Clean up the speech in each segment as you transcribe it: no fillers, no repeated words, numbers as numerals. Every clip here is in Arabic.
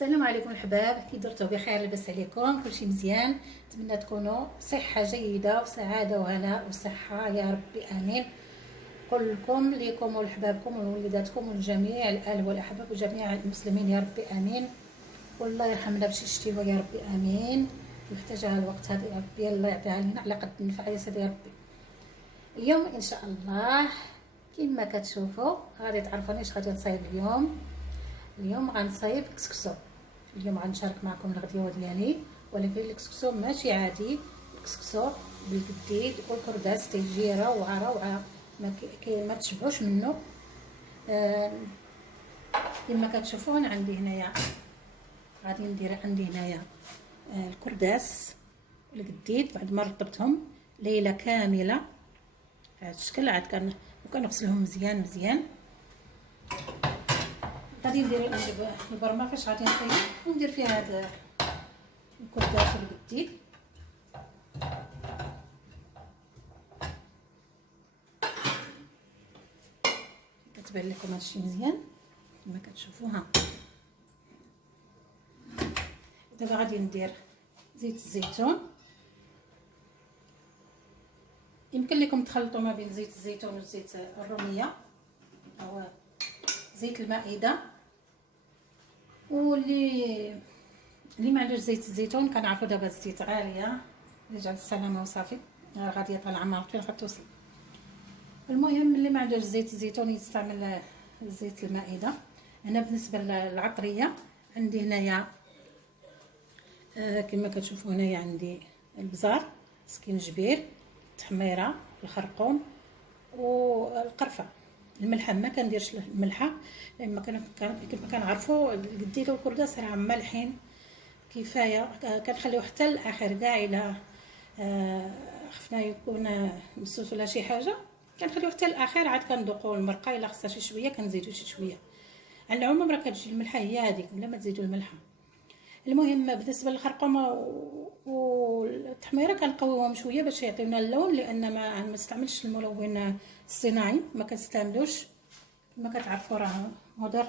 السلام عليكم الحباب، كي درتو بخير؟ لاباس عليكم؟ كلشي مزيان؟ نتمنى تكونوا بصحه جيده وسعاده وهناء وصحه يا ربي امين. كلكم ليكم ولحبابكم ولوليداتكم ولجميع الاهل والاحباب وجميع المسلمين يا ربي امين. والله يرحمنا بشي شتيوه يا ربي امين. يحتاجها الوقت هذا يا ربي، الله يعطيها لنا على قد النفع يا سيدي يا ربي. اليوم ان شاء الله كما كتشوفوا غادي تعرفوا اش غادي نصايب اليوم غنصايب كسكسو. اليوم غنشارك معكم الغديوه ديالي، ولكن الكسكسو ماشي عادي، الكسكسو بالقديد والكرداس تيجي روعه ما تشبعوش منه. كما كتشوفوا انا عندي هنايا غادي ندير هنايا الكرداس والقديد بعد ما رطبتهم ليله كامله بهذا الشكل. عاد كنغسلهم مزيان. غادي ندير البرمه فاش غادي نطيب وندير فيها هاد الكرداس والقديد. كتبان لكم هادشي مزيان كما كتشوفوها. دابا غادي ندير زيت الزيتون. يمكن لكم تخلطوا ما بين زيت الزيتون وزيت الروميه او زيت المائده، واللي ما عندوش زيت الزيتون كنعرفوا دابا الزيت غاليه رجع السلامه وصافي غادي طالعه ما عرفت فين غتوصل. المهم اللي ما عندوش زيت الزيتون يستعمل زيت المائده. انا بالنسبه للعطريه عندي هنايا كما كتشوفوا هنايا عندي البزار، سكينجبير، التحميره، الخرقوم والقرفه. الملحه ما كنديرش الملحه لما كما كنعرفوا القديد والكرداس راه مالحين كفايه، كنخليو حتى الاخر كاع الا خفنا يكون مسوس ولا شي حاجه كنخليو حتى الاخر. عاد كنذوقوا المرقه الا خصها شي شويه كنزيدوا شي شويه. على العموم راه كتجي الملحه هي هذيك بلا ما تزيدوا الملحه. المهم بالنسبه للخرقومه والتحميره كنقويوهم شويه باش يعطيونا اللون، لان ما نستعملش الملون الصناعي، ما كنستعملوش كما كتعرفوا راه مضر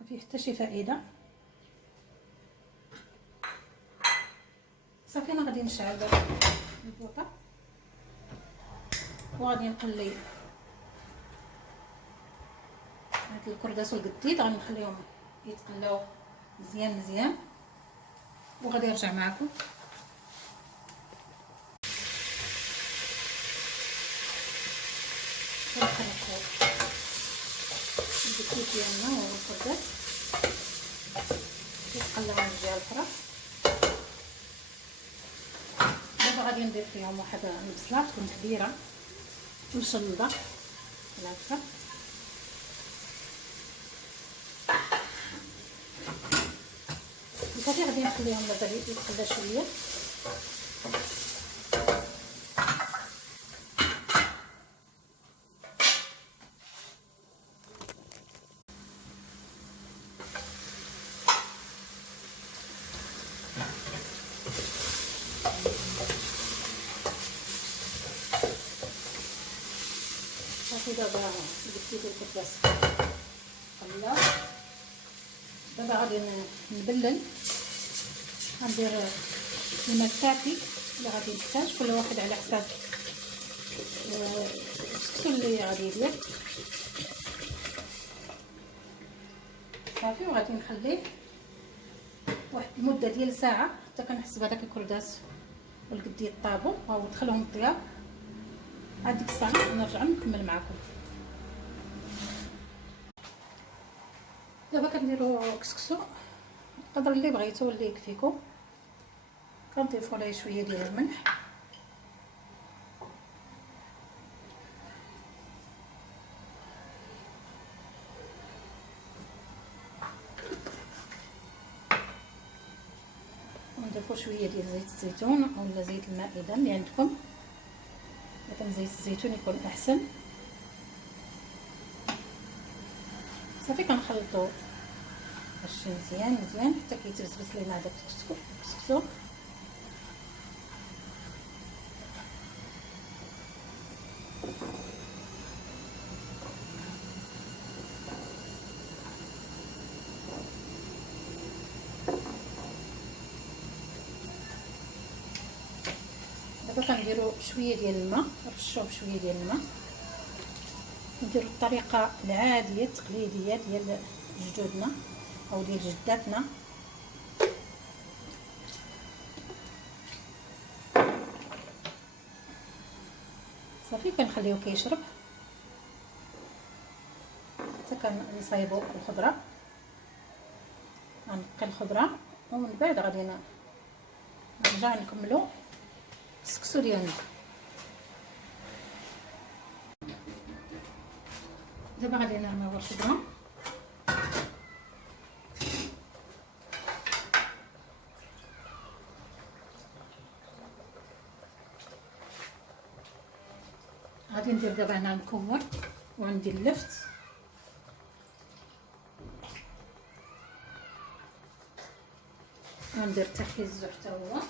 ما فيه حتى شي فائده. صافي انا غادي نشعل البوطه وغادي نقلي هاد الكرداس والقديد، غنخليهم يتقلاو مزيان وغادي نرجع معكم. نخلطوا القديد ديالنا والكرداس يتقلاو من الجهه الاخرى. دابا غادي ندير فيهم واحد البصله تكون كبيره مشلضه هكا. صافي غادي نخليهم مازال يتقلا شويه. صافي دابا القديد والكرداس قلا. دابا غادي نبلل، غندير الماء الكافي اللي غادي نحتاج كل واحد على حساب الكسكسو اللي غادي يدير. صافي وغادي نخليه واحد المده ديال ساعه حتى كنحسب هذاك الكرداس والقديد طابو وهو دخلهم الطياب. هاد ديك الساعه نرجع نكمل معكم. دابا كنديروا كسكسو القدر اللي بغيتو اللي يكفيكم. كنضيفوا عليه شويه ديال الملح ونضيفوا شويه ديال زيت الزيتون ولا زيت المائده اللي عندكم، لكن زيت الزيتون يكون احسن. صافي كنخلطوا هادشي مزيان حتى كيتبسبس لينا هذاك الكسكسو. دابا كنديروا شويه ديال الماء، نرشوه بشويه ديال الماء، نديروا الطريقه العاديه التقليديه ديال جدودنا او ديال جداتنا. صافي كنخليوه كيشرب حتى كنصايبوا الخضره. غنقي الخضره ومن بعد غادي نرجع نكملوا السكسو ديالنا. دابا غادي نرميو الخضره، غادي ندير دابا هنا نكور وعندي اللفت، غندير التحفيز حتى هو.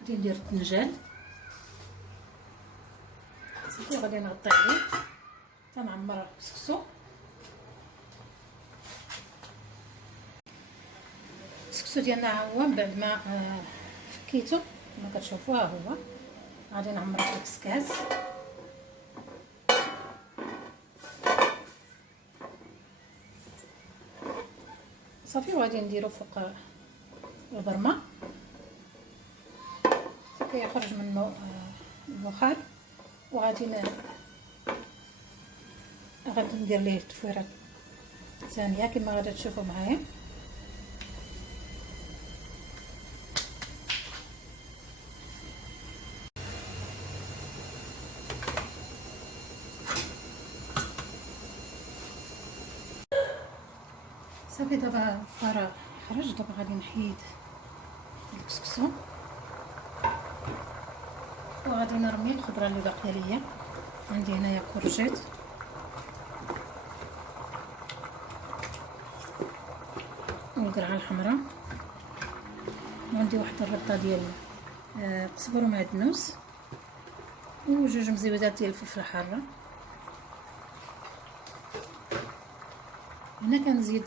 غادي ندير الطنجان صافي، غادي نغطي عليه حتى نعمر السكسو. السكسو ديالنا هو من بعد ما فكيتو كما كتشوفوا ها هو، غادي نعمرو في الكسكاس. صافي وغادي نديرو فوق البرمه كيخرج منه البخار، وغادي ندير ليه التفويره الثانيه كما غادي تشوفوا معايا. صافي دابا الفرا خرج، دابا غادي نحيد الكسكسو وغادي نرمي الخضره اللي باقيه ليا. عندي هنايا كورجيت والقرعه الحمراء، وعندي واحد الربطه ديال قزبر ومعدنوس وجوج مزيودات ديال الفلفل الحاره. هنا كنزيد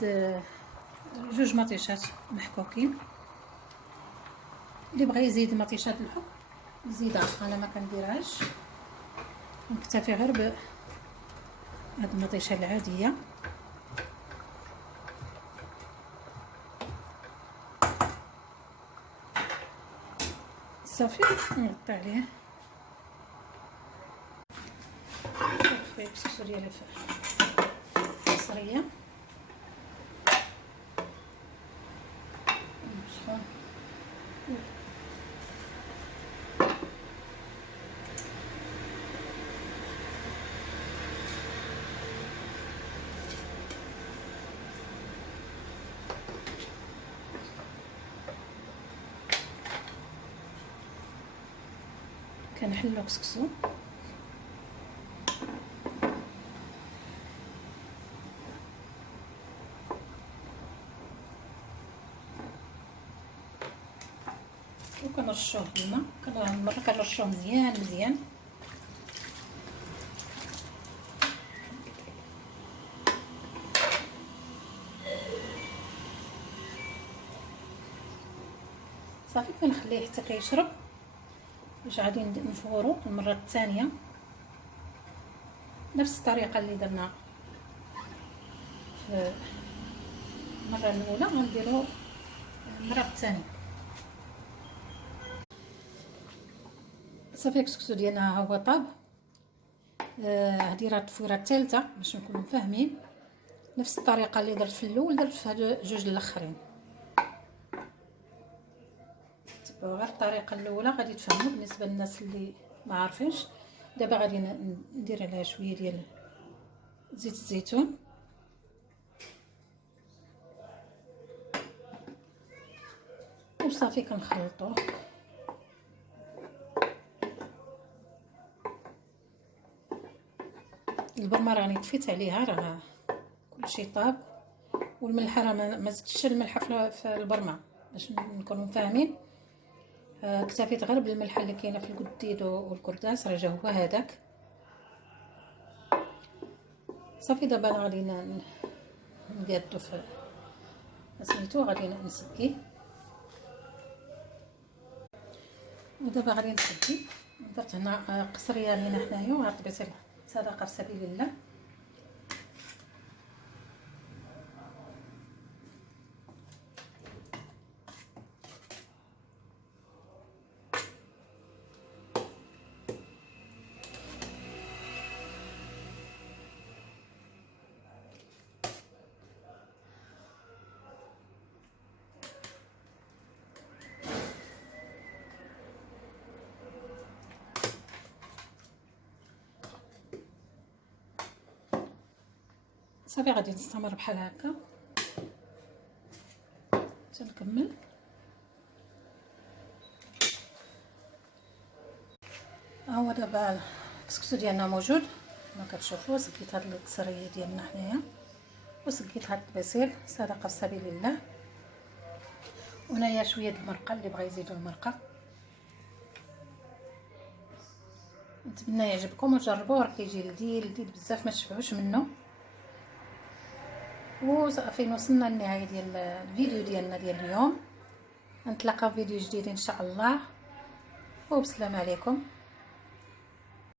جوج مطيشات محكوكين، اللي بغى يزيد مطيشات الحب يزيدها، انا ما كنديرهاش، نكتفي غير بهاد المطيشه العاديه. صافي نغطي عليه صافي الكسكسو ديالي الصريه سخون. كنحلو كسكسو وكنرشوه بالماء، كل مره كنرشوه مزيان مزيان. صافي كنخليه حتى كيشرب باش غادي نفورو المره الثانيه نفس الطريقه اللي درنا في المره الاولى، غنديرو المره الثانيه. صافي الكسكسو ديالنا ها هو طاب. هادي راه التفويره الثالثه باش نكونوا فاهمين، نفس الطريقه اللي درت في الاول درت في هادو جوج الاخرين. تبعوا غير الطريقه الاولى غادي تفهموا بالنسبه للناس اللي ما عارفينش. دابا غادي ندير عليها شويه ديال زيت الزيتون وصافي كنخلطوه. البرمه راني طفيت عليها، راه كلشي طاب، والملحه راه ما زدتش الملحه في البرمه، باش نكونوا فاهمين. اكتفيت غير بالملحه اللي كاينه في القديد والكرداس، راه جا هو هذاك صافي. دابا انا غادي نقادو في سميتو، غادي نسقي، ودابا غادي نسقي. درت هنا قصريه لينا حنايا وعطبيت صدقه في سبيل الله. صافي غادي نستمر بحال هكا حتى نكمل. ها هو دابا الكسكسو ديالنا موجود كما كتشوفوا. سقيت هاد القصريه ديالنا حنايا وسقيت هاد البصيل صدقه في سبيل الله، وهنايا شويه المرقه اللي بغا يزيدوا المرقه. نتمنى يعجبكم وتجربوه، راه كيجي لذيذ بزاف ما تشبعوش منه. وصافي وصلنا للنهايه ديال الفيديو ديالنا ديال اليوم. نتلاقاو في فيديو جديد ان شاء الله، وبسلام عليكم.